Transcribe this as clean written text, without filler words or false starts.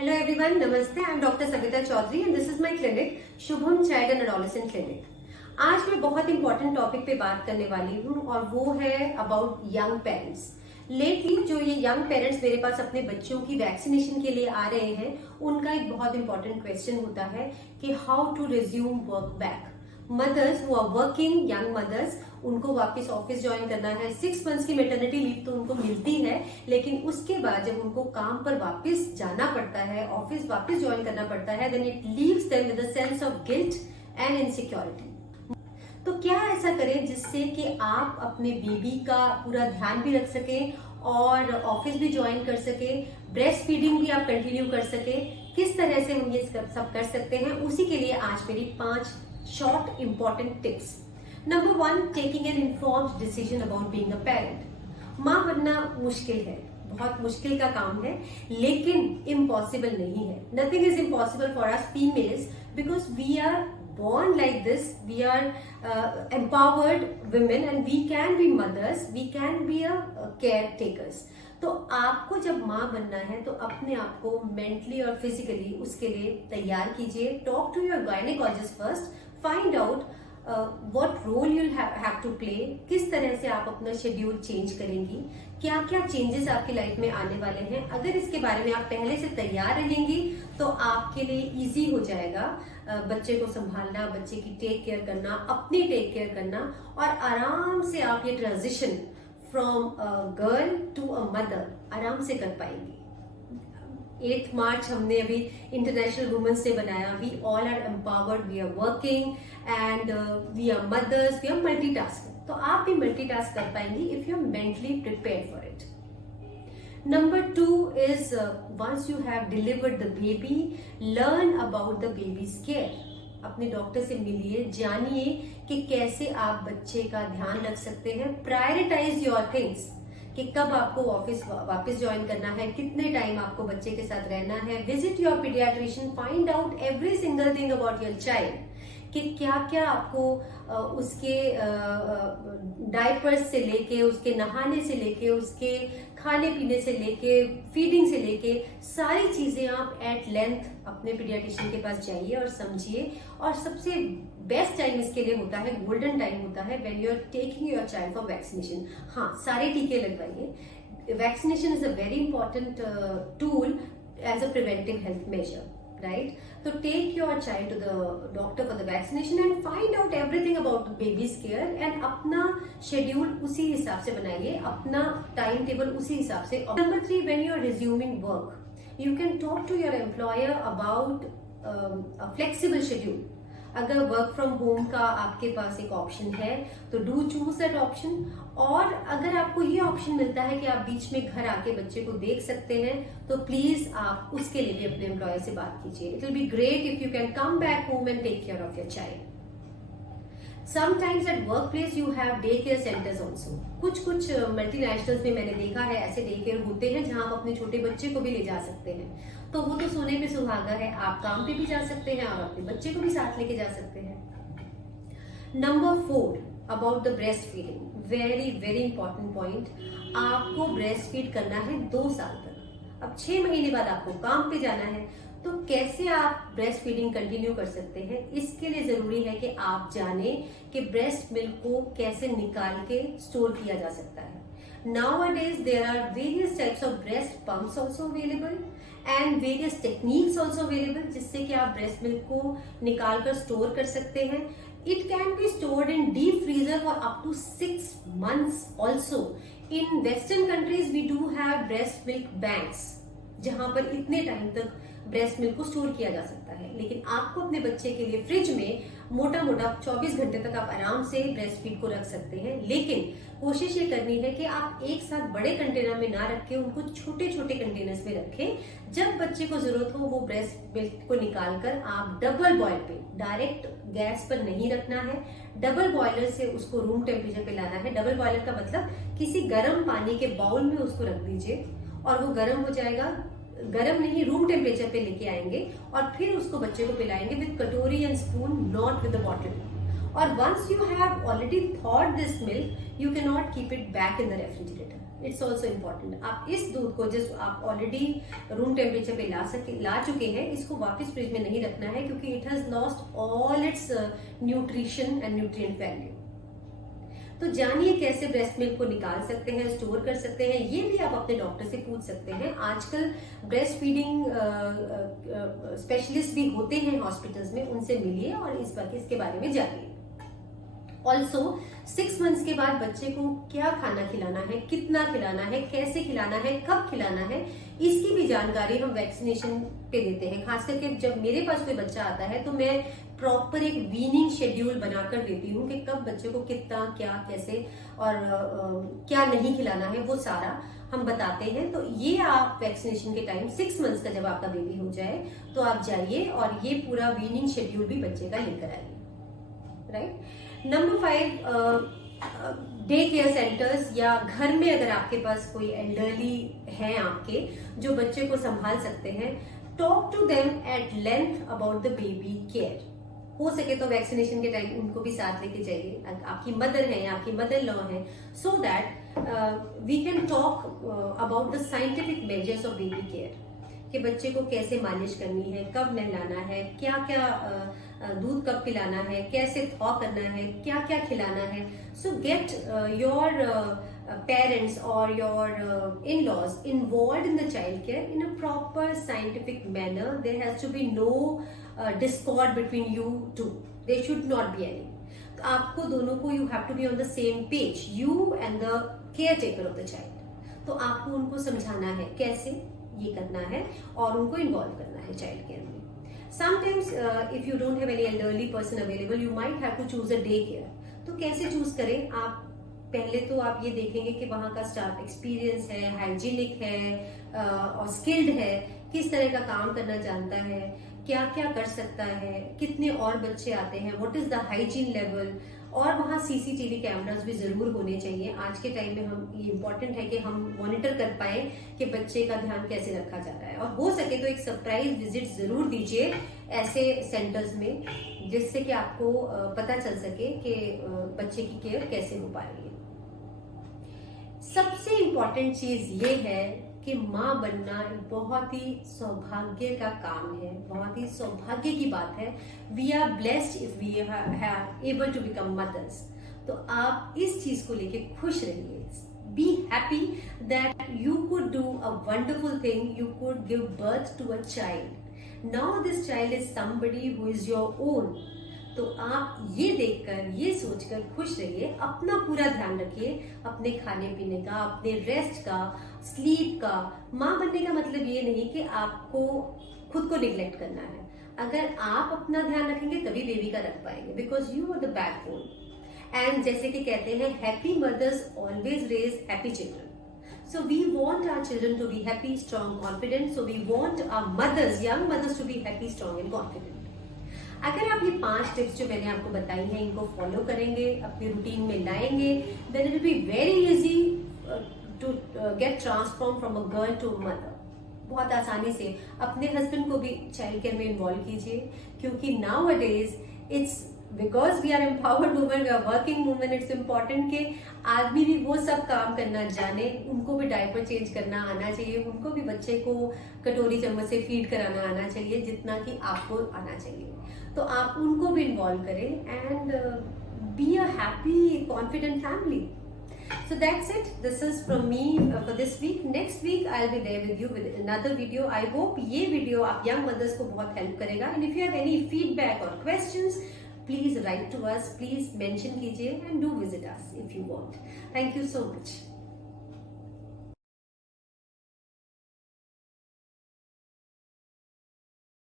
Hello everyone, Namaste. I am Dr. Savita Chaudhary and this is my clinic, Shubham Child and Adolescent Clinic. आज मैं बहुत important topic पे बात करने वाली हूँ और वो है अबाउट यंग पेरेंट्स। लेटली जो ये यंग पेरेंट्स मेरे पास अपने बच्चों की वैक्सीनेशन के लिए आ रहे हैं, उनका एक बहुत इंपॉर्टेंट क्वेश्चन होता है कि how to resume work back. Mothers who are working, young mothers, उनको वापस ऑफिस ज्वाइन करना है। 6 मंथ्स की मैटरनिटी लीव तो उनको मिलती है, लेकिन उसके बाद जब उनको काम पर वापस जाना पड़ता है, ऑफिस वापस ज्वाइन करना पड़ता है, then it leaves them with a sense of guilt and insecurity. तो क्या ऐसा करें जिससे कि आप अपने बेबी का पूरा ध्यान भी रख सकें और ऑफिस भी ज्वाइन कर सके, ब्रेस्ट फीडिंग भी आप कंटिन्यू कर सके। किस तरह से हम ये सब कर सकते हैं, उसी के लिए आज मेरी 5 short important tips. Number 1, taking an informed decision about being a parent. माँ बनना मुश्किल है, बहुत मुश्किल का काम है, लेकिन इम्पॉसिबल नहीं है। Nothing is impossible for us females because we are born like this. We are empowered women and we can be mothers, we can be a caretakers. तो आपको जब माँ बनना है तो अपने आप को मेंटली और फिजिकली उसके लिए तैयार कीजिए। Talk to your gynaecologist first, find out what role you have to play, किस तरह से आप अपना शेड्यूल चेंज करेंगी, क्या क्या चेंजेस आपकी लाइफ में आने वाले हैं। अगर इसके बारे में आप पहले से तैयार रहेंगी तो आपके लिए इजी हो जाएगा बच्चे को संभालना, बच्चे की टेक केयर करना, अपनी टेक केयर करना, और आराम से आप ये transition from girl to a mother आराम से कर पाएंगी। 8 मार्च हमने अभी इंटरनेशनल वुमेन्स डे बनाया। We all are empowered, we are working and we are mothers, we are multitasking. तो आप भी मल्टीटास्क कर पाएंगी if you are mentally prepared for it. Number 2 is once you have delivered the baby, learn about the baby's care. अपने doctor से मिलिए, जानिए कि कैसे आप बच्चे का ध्यान रख सकते हैं। प्रायोरिटाइज योर थिंग्स कि कब आपको ऑफिस वापस ज्वाइन करना है, कितने टाइम आपको बच्चे के साथ रहना है। Visit your paediatrician, find out every single thing about your child कि क्या क्या आपको उसके डायपर्स से लेके, उसके नहाने से लेके, उसके खाने पीने से लेके, फीडिंग से लेके, सारी चीजें आप एट लेंथ अपने पीडियाट्रिशियन के पास जाइए और समझिए। और सबसे बेस्ट टाइम इसके लिए होता है, गोल्डन टाइम होता है, when you are taking your child for vaccination. हाँ, सारे टीके लगवाइए। Vaccination is a very important tool as a preventive health measure, right? So take your child to the doctor for the vaccination and find out everything about the baby's care and अपना schedule उसी हिसाब से बनाइए, अपना time table उसी हिसाब से। Number 3, when you are resuming work, you can talk to your employer about a flexible schedule. अगर वर्क फ्रॉम होम का आपके पास एक ऑप्शन है तो डू चूज दैट ऑप्शन। और अगर आपको ये ऑप्शन मिलता है कि आप बीच में घर आके बच्चे को देख सकते हैं तो प्लीज आप उसके लिए भी अपने एम्प्लॉयर से बात कीजिए। It will be great if you can come back home and take care of your child. Sometimes at workplace you have daycare centers also. कुछ मल्टीनेशनल्स में मैंने देखा है ऐसे डे केयर होते हैं जहां आप अपने छोटे बच्चे को भी ले जा सकते हैं। तो वो तो सोने पे सुहागा है, आप काम पे भी जा सकते हैं और अपने बच्चे को भी साथ लेके जा सकते हैं। Number 4, about the breast feeding, very very important point. आपको ब्रेस्ट फीड करना है 2 साल तक। अब 6 महीने बाद आपको काम पे जाना है, तो कैसे आप ब्रेस्ट फीडिंग कंटिन्यू कर सकते हैं, इसके लिए जरूरी है कि आप जाने कि ब्रेस्ट मिल्क को कैसे निकाल के स्टोर किया जा सकता है। Nowadays there are various types of breast pumps also available and various techniques also available जिससे कि आप ब्रेस्ट मिल्क को निकाल कर स्टोर कर सकते हैं। It can be stored in deep freezer for up to 6 months also. In Western countries we do have breast milk banks जहां पर इतने टाइम तक ब्रेस्ट मिल्क को स्टोर किया जा सकता है। लेकिन आपको अपने बच्चे के लिए फ्रिज में मोटा 24 घंटे तक आप आराम से ब्रेस्ट फीड को रख सकते हैं। लेकिन कोशिश ये करनी है कि आप एक साथ बड़े कंटेनर में ना रख के उनको छोटे छोटे कंटेनर्स में रखें। जब बच्चे को जरूरत हो वो ब्रेस्ट मिल्क को निकालकर आप डबल बॉयल पे, डायरेक्ट गैस पर नहीं रखना है, डबल बॉयलर से उसको रूम टेम्परेचर पे लाना है। डबल बॉयलर का मतलब किसी गर्म पानी के बाउल में उसको रख दीजिए और वो गर्म हो जाएगा। गरम नहीं, रूम टेम्परेचर पे लेके आएंगे और फिर उसको बच्चे को पिलाएंगे with katori and spoon, not with the bottle. और once you have already thought this milk, you can not keep it back in the refrigerator. It's also important. आप इस दूध को जिस आप ऑलरेडी रूम टेम्परेचर पे ला चुके हैं, इसको वापस फ्रिज में नहीं रखना है, क्योंकि it has lost all it's nutrition and nutrient value. तो जानिए कैसे ब्रेस्ट मिल्क को निकाल सकते हैं, स्टोर कर सकते हैं, ये भी आप अपने डॉक्टर से पूछ सकते हैं। आजकल ब्रेस्ट फीडिंग स्पेशलिस्ट भी होते हैं हॉस्पिटल्स में, उनसे मिलिए और इसके बारे में जानिए। ऑल्सो 6 मंथ्स के बाद बच्चे को क्या खाना खिलाना है, कितना खिलाना है, कैसे खिलाना है, कब खिलाना है, इसकी भी जानकारी हम वैक्सीनेशन पे देते हैं। खास करके जब मेरे पास कोई बच्चा आता है तो मैं प्रॉपर एक वीनिंग शेड्यूल बनाकर देती हूँ कि कब बच्चे को कितना, क्या, कैसे और क्या नहीं खिलाना है, वो सारा हम बताते हैं। तो ये आप वैक्सीनेशन के टाइम 6 मंथ्स का जब आपका बेबी हो जाए तो आप जाइए और ये पूरा वीनिंग शेड्यूल भी बच्चे का लेकर आइए, right. Number 5, day care centres या घर में अगर आपके पास कोई एल्डरली है आपके जो बच्चे को संभाल सकते हैं, talk to them at length about the baby care. हो सके तो वैक्सीनेशन के टाइम उनको भी साथ लेके जाइए, आपकी मदर है या आपकी मदर लॉ है, so that we can talk about the scientific measures of baby care, कि बच्चे को कैसे मालिश करनी है, कब नहलाना है, क्या क्या दूध कब पिलाना है, कैसे थॉ करना है, क्या क्या खिलाना है। सो get your parents or your in-laws involved in the child care in a proper scientific manner. There has to be no discord between you two. There should not be any. तो आपको दोनों को you have to be on the same page, you and the caretaker of the child. तो आपको उनको समझाना है कैसे ये करना है और उनको इन्वॉल्व करना है चाइल्ड केयर में। Sometimes if you don't have any elderly person available, you might have to choose a day care. तो कैसे चूज करें आप? पहले तो आप ये देखेंगे कि वहाँ का स्टाफ एक्सपीरियंस है, हाइजीनिक है और स्किल्ड है, किस तरह का काम करना जानता है, क्या क्या कर सकता है, कितने और बच्चे आते हैं, what is the hygiene level, और वहाँ सीसीटीवी कैमरास भी जरूर होने चाहिए। आज के टाइम में हम ये इम्पोर्टेंट है कि हम मॉनिटर कर पाए कि बच्चे का ध्यान कैसे रखा जा रहा है, और हो सके तो एक सरप्राइज विजिट जरूर दीजिए ऐसे सेंटर्स में, जिससे कि आपको पता चल सके कि बच्चे की केयर कैसे हो पा रही है। सबसे इम्पोर्टेंट चीज ये है कि माँ बनना बहुत ही सौभाग्य का काम है, बहुत ही सौभाग्य की बात है। We are blessed if we are able to become mothers. तो आप इस चीज को लेके खुश रहिए, be happy that you could do a wonderful thing, you could give birth to a child. Now this child is somebody who is your own. तो आप ये देखकर, ये सोचकर खुश रहिए, अपना पूरा ध्यान रखिए, अपने खाने पीने का, अपने रेस्ट का, स्लीप का। माँ बनने का मतलब ये नहीं कि आपको खुद को निग्लेक्ट करना है। अगर आप अपना ध्यान रखेंगे तभी बेबी का रख पाएंगे, because you are the backbone. And जैसे कि कहते हैं, happy mothers always raise happy children. So we want our children to be happy, strong, confident. So we want our mothers, young mothers, to be happy, strong and confident. अगर आप ये 5 tips जो मैंने आपको बताई हैं इनको फॉलो करेंगे, अपनी रूटीन में लाएंगे, then it will be very easy to get transformed from a girl to a mother. बहुत आसानी से अपने हस्बैंड को भी चाइल्ड केयर में इन्वॉल्व कीजिए, क्योंकि nowadays it's because we are empowered women, we are working women, it's important कि आदमी भी वो सब काम करना जाने, उनको भी डायपर चेंज करना आना चाहिए, उनको भी बच्चे को कटोरी चम्मच से फीड कराना आना चाहिए जितना कि आपको आना चाहिए। तो आप उनको भी इन्वॉल्व करें and be a happy confident family. So that's it. This is from me for this week. Next week I'll be there with you with another video. I hope ये video आप young mothers को बहुत help करेगा. And if you have any feedback or questions, please write to us. Please mention कीजिए and do visit us if you want. Thank you so much.